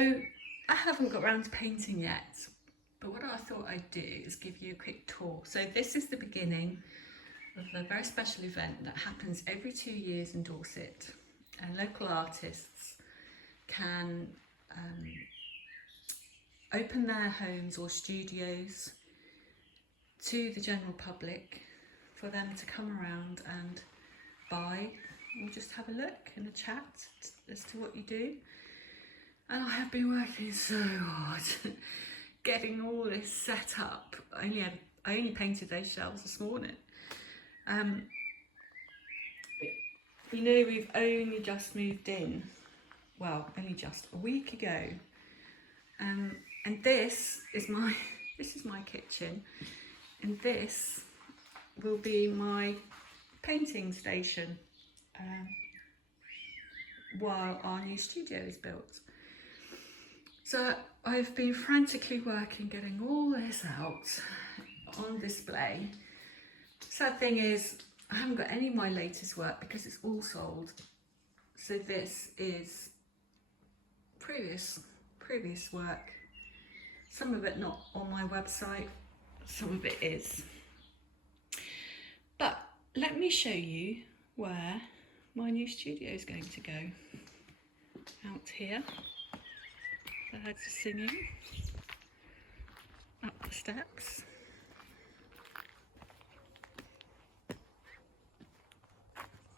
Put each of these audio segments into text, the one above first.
So I haven't got around to painting yet, but what I thought I'd do is give you a quick tour. So this is the beginning of a very special event that happens every 2 years in Dorset, and local artists can open their homes or studios to the general public for them to come around and buy or just have a look and a chat as to what you do. And I have been working so hard getting all this set up. I only painted those shelves this morning. You know, we've only just moved in, well, only just a week ago. And this is my kitchen, and this will be my painting station while our new studio is built. So I've been frantically working, getting all this out on display. Sad thing is, I haven't got any of my latest work because it's all sold. So this is previous work. Some of it not on my website, some of it is. But let me show you where my new studio is going to go. Out here. The birds are singing, up the steps.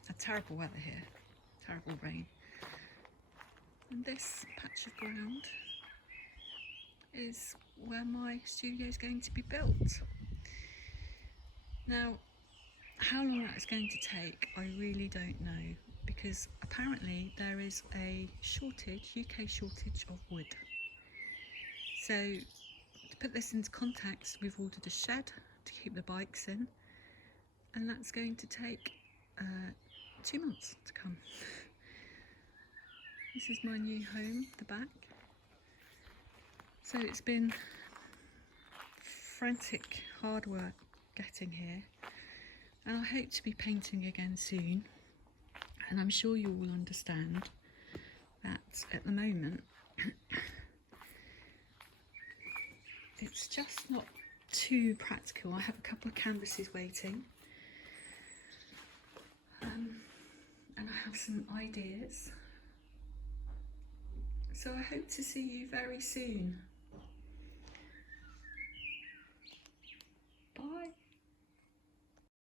A terrible weather here, terrible rain. And this patch of ground is where my studio is going to be built. Now, how long that is going to take, I really don't know, because apparently there is a UK shortage of wood. So to put this into context, we've ordered a shed to keep the bikes in, and that's going to take 2 months to come. This is my new home, the back. So it's been frantic hard work getting here, and I hope to be painting again soon. And I'm sure you will understand that at the moment it's just not too practical. I have a couple of canvases waiting, and I have some ideas. So I hope to see you very soon.